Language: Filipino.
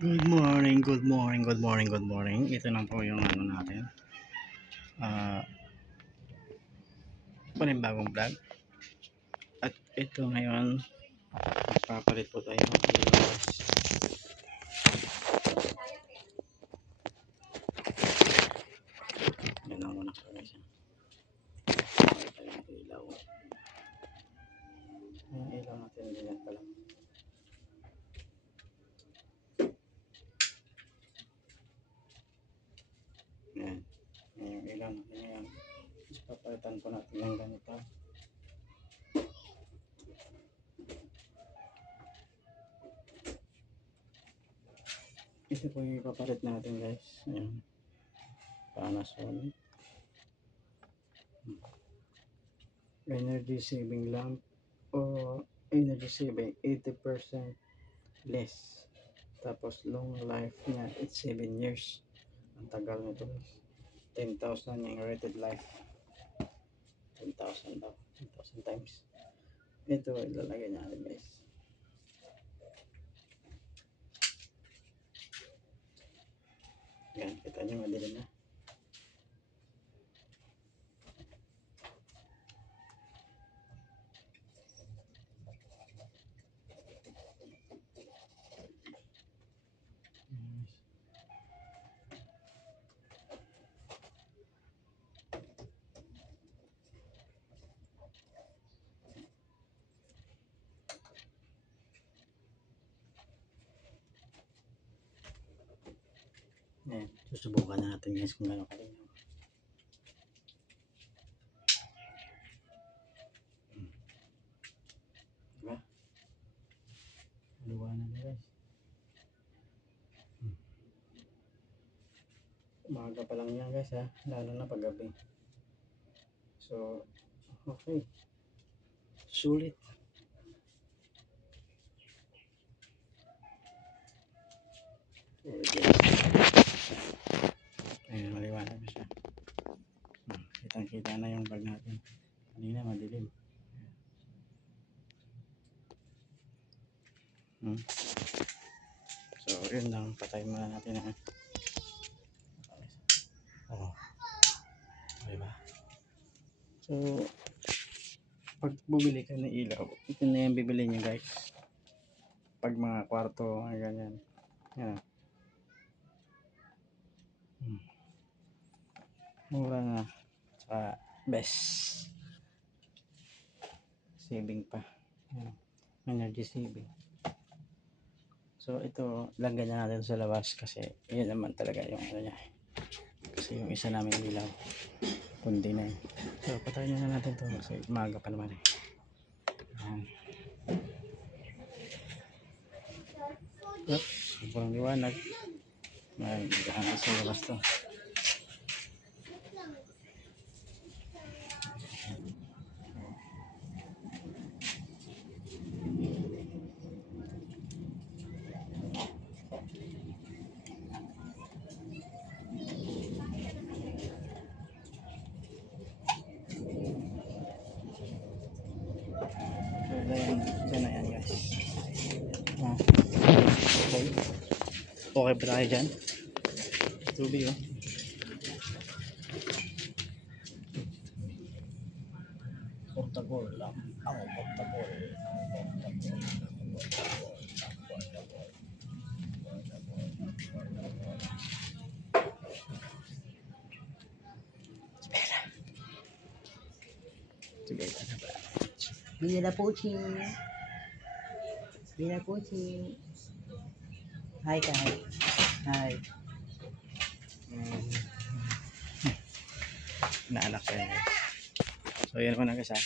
Good morning, good morning, good morning, good morning. Ito na po yung ano natin. Panibagong vlog. At ito ngayon, magpapalit po tayo ng ilaw. Yan ang muna ko guys. Ito yung ilaw. Yung ilaw natin ganyan pala. Yan. Yung ilaw natin ngayon. Tapos papalitan po natin yung ganito. Ito po yung ipapalit natin guys. Ayan. Panasonic. Energy saving lamp o energy saving 80% less. Tapos long life niya, it's 7 years. Ang tagal nito guys. 10,000 yung rated life. 10,000 daw. 10,000 times. Ito ilalagay natin guys. Yan, kita nyo madilim na. Yan, susubukan natin guys kung gano'n kalinaw. Diba? Liwanag na guys. Umaga pa lang yan guys ha, lalo na pag gabi. So, okay. Sulit. Ayan, maliwanag na siya. Kitang-kita na yung bag natin. Kanina madilim. So, yun lang. Patay muna natin na. Oh. Diba? So, pag bumili ka ng ilaw, ito na yung bibili nyo guys. Pag mga kwarto, ganyan. Yan. Mura na. Saka best. Saving pa. Yan. Energy saving. So ito, lagyan na natin sa labas kasi yun naman talaga yung ano niya. Kasi yung isa namin ilaw, kundi na yun. So patayin na natin to kasi umaga pa naman eh. Yan. Oops, sobrang liwanag. Magandang sa labas to. Diyan na yan guys. Okay. Okay ba tayo dyan? Tubig oh. Portable lang. Ang portable. Bila Puchi. Bila Puchi. Hai Kai. Hai. Naanak ko yan guys. So yan muna guys ha.